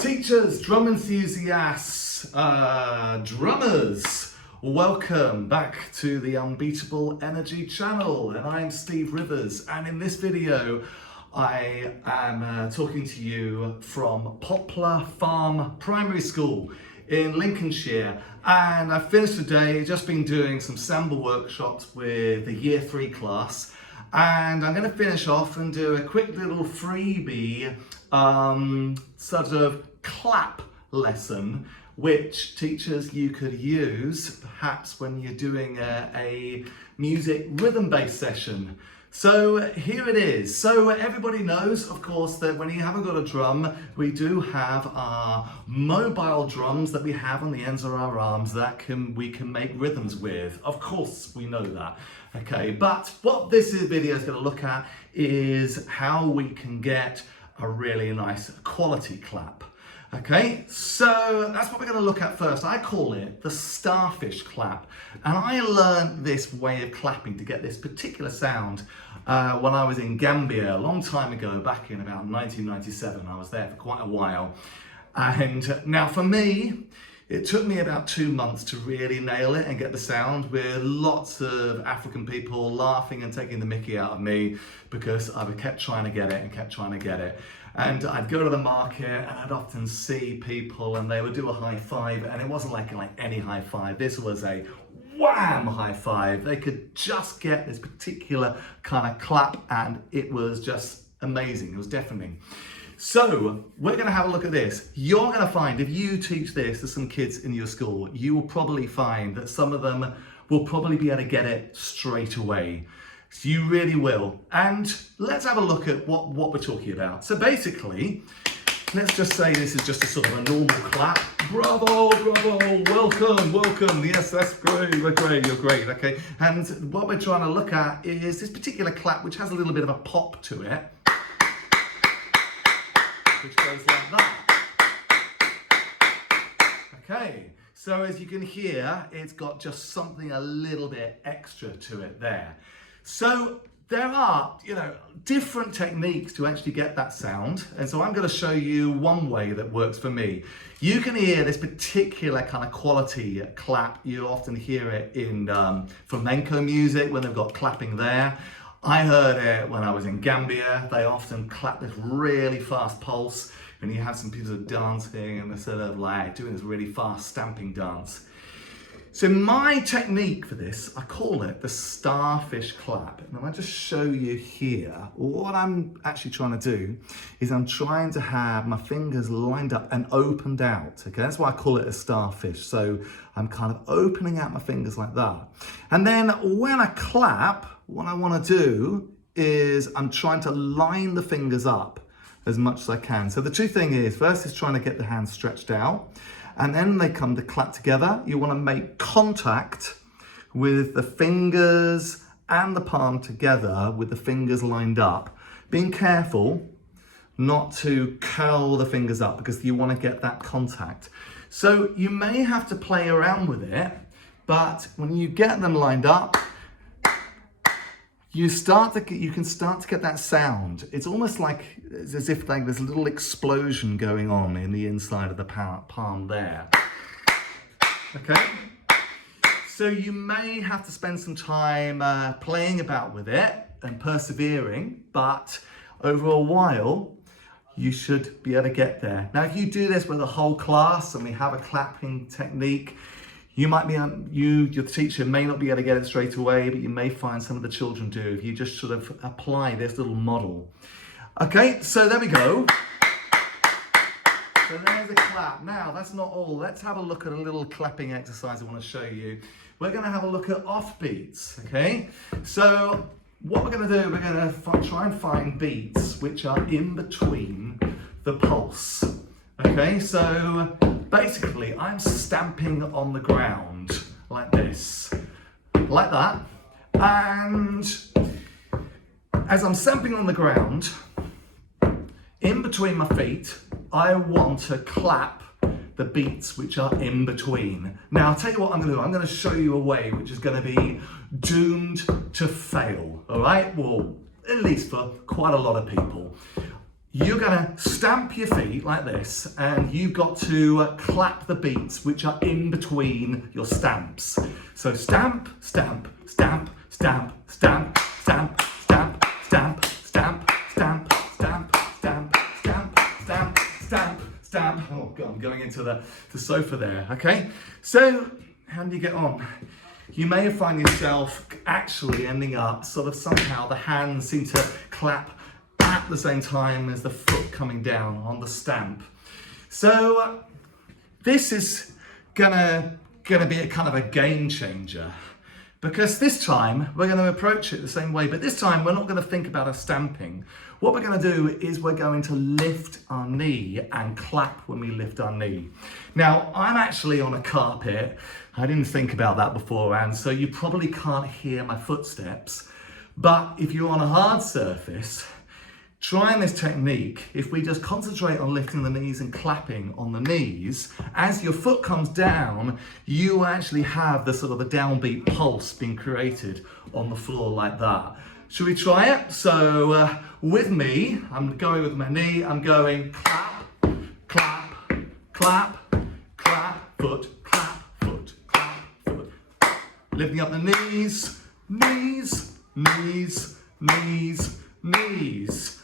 Teachers, drum enthusiasts, drummers, welcome back to the Unbeatable Energy channel, and I'm Steve Rivers, and in this video I am talking to you from Poplar Farm Primary School in Lincolnshire, and I've finished today, just been doing some sample workshops with the Year 3 class, and I'm going to finish off and do a quick little freebie sort of clap lesson which teachers you could use perhaps when you're doing a music rhythm-based session. So here it is. So everybody knows, of course, that when you haven't got a drum, we do have our mobile drums that we have on the ends of our arms that we can make rhythms with. Of course, we know that. Okay, but what this video is going to look at is how we can get a really nice quality clap. Okay, so that's what we're going to look at first. I call it the Starfish clap, and I learned this way of clapping to get this particular sound when I was in Gambia a long time ago, back in about 1997. I was there for quite a while, and now for me, it took me about 2 months to really nail it and get the sound, with lots of African people laughing and taking the mickey out of me because I kept trying to get it and kept trying to get it. And I'd go to the market and I'd often see people and they would do a high five, and it wasn't like any high five. This was a wham high five. They could just get this particular kind of clap and it was just amazing. It was deafening. So we're going to have a look at this. You're going to find, if you teach this to some kids in your school, you will probably find that some of them will probably be able to get it straight away. So you really will. And let's have a look at what we're talking about. So basically, let's just say this is just a sort of a normal clap. Bravo, bravo, welcome, welcome. Yes, that's great, we're great, you're great, okay? And what we're trying to look at is this particular clap, which has a little bit of a pop to it, which goes like that. Okay, so as you can hear, it's got just something a little bit extra to it there. So there are, different techniques to actually get that sound. And so I'm going to show you one way that works for me. You can hear this particular kind of quality clap. You often hear it in flamenco music when they've got clapping there. I heard it when I was in Gambia. They often clap this really fast pulse, and you have some people dancing and they're sort of like doing this really fast stamping dance. So my technique for this, I call it the Starfish clap. And I'll just show you here. What I'm actually trying to do is I'm trying to have my fingers lined up and opened out. Okay, that's why I call it a starfish. So I'm kind of opening out my fingers like that. And then when I clap, what I want to do is I'm trying to line the fingers up as much as I can. So the two things is, first is trying to get the hands stretched out, and then they come to clap together. You want to make contact with the fingers and the palm together with the fingers lined up. Being careful not to curl the fingers up because you want to get that contact. So you may have to play around with it, but when you get them lined up, you can start to get that sound. It's almost like as if there's a little explosion going on in the inside of the palm there. Okay? So you may have to spend some time playing about with it and persevering, but over a while, you should be able to get there. Now, if you do this with a whole class and we have a clapping technique, you might be, your teacher may not be able to get it straight away, but you may find some of the children do if you just sort of apply this little model. Okay, so there we go. So there's a clap. Now, that's not all. Let's have a look at a little clapping exercise I want to show you. We're going to have a look at offbeats, okay? So what we're going to do, we're going to try and find beats which are in between the pulse. Okay, so basically I'm stamping on the ground like this, like that, and as I'm stamping on the ground, in between my feet, I want to clap the beats which are in between. Now, I'll tell you what I'm going to do. I'm going to show you a way which is going to be doomed to fail, all right? Well, at least for quite a lot of people. You're going to stamp your feet like this, and you've got to clap the beats which are in between your stamps. So stamp, stamp, stamp, stamp, stamp, stamp, stamp, stamp, stamp, stamp, stamp, stamp, stamp, stamp, stamp, stamp. Oh God, I'm going into the sofa there, okay? So, how do you get on? You may find yourself actually ending up sort of somehow the hands seem to clap at the same time as the foot coming down on the stamp. So this is gonna be a kind of a game changer, because this time we're going to approach it the same way, but this time we're not going to think about our stamping. What we're going to do is we're going to lift our knee and clap when we lift our knee. Now, I'm actually on a carpet. I didn't think about that beforehand, so you probably can't hear my footsteps. But if you're on a hard surface, trying this technique, if we just concentrate on lifting the knees and clapping on the knees, as your foot comes down, you actually have the sort of the downbeat pulse being created on the floor like that. Should we try it? So with me, I'm going with my knee, I'm going clap, clap, clap, clap, foot, clap, foot, clap, foot. Lifting up the knees, knees, knees, knees, knees.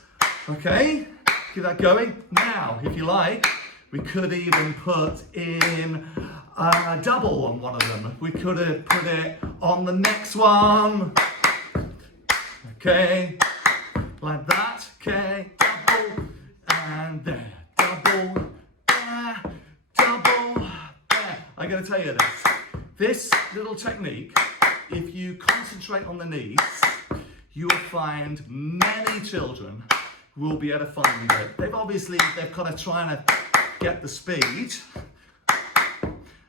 Okay, keep that going. Now, if you like, we could even put in a double on one of them. We could have put it on the next one. Okay, like that. Okay, double, and there, double, there, double, there. I gotta tell you this little technique, if you concentrate on the knees, you will find many children will be able to find it. They're kind of trying to get the speed.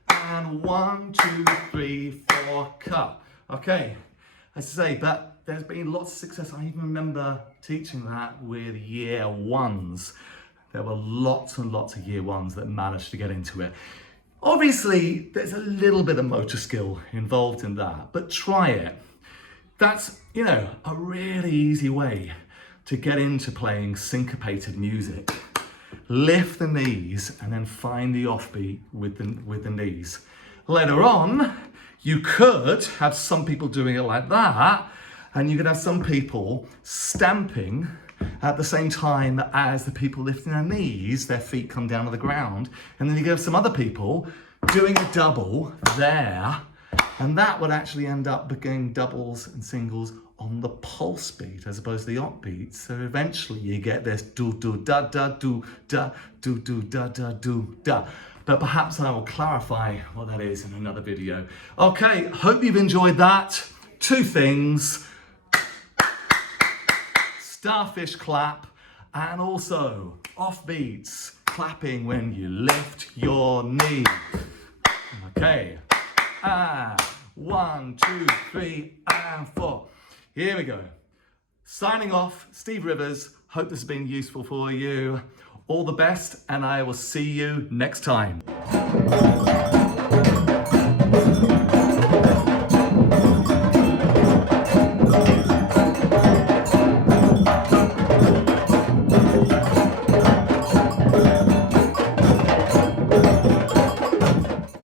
And 1, 2, 3, 4, cut. Okay, as I say, but there's been lots of success. I even remember teaching that with year ones. There were lots and lots of year ones that managed to get into it. Obviously, there's a little bit of motor skill involved in that, but try it. That's, a really easy way to get into playing syncopated music. Lift the knees and then find the offbeat with the knees. Later on, you could have some people doing it like that, and you could have some people stamping at the same time as the people lifting their knees, their feet come down to the ground, and then you could have some other people doing a double there, and that would actually end up becoming doubles and singles on the pulse beat as opposed to the offbeat. So eventually you get this do do da da do da do do da da do da. But perhaps I will clarify what that is in another video. Okay, hope you've enjoyed that. 2 things: Starfish clap, and also offbeats, clapping when you lift your knee. Okay, 1, 2, 3, and 4. Here we go. Signing off, Steve Rivers. Hope this has been useful for you. All the best, and I will see you next time.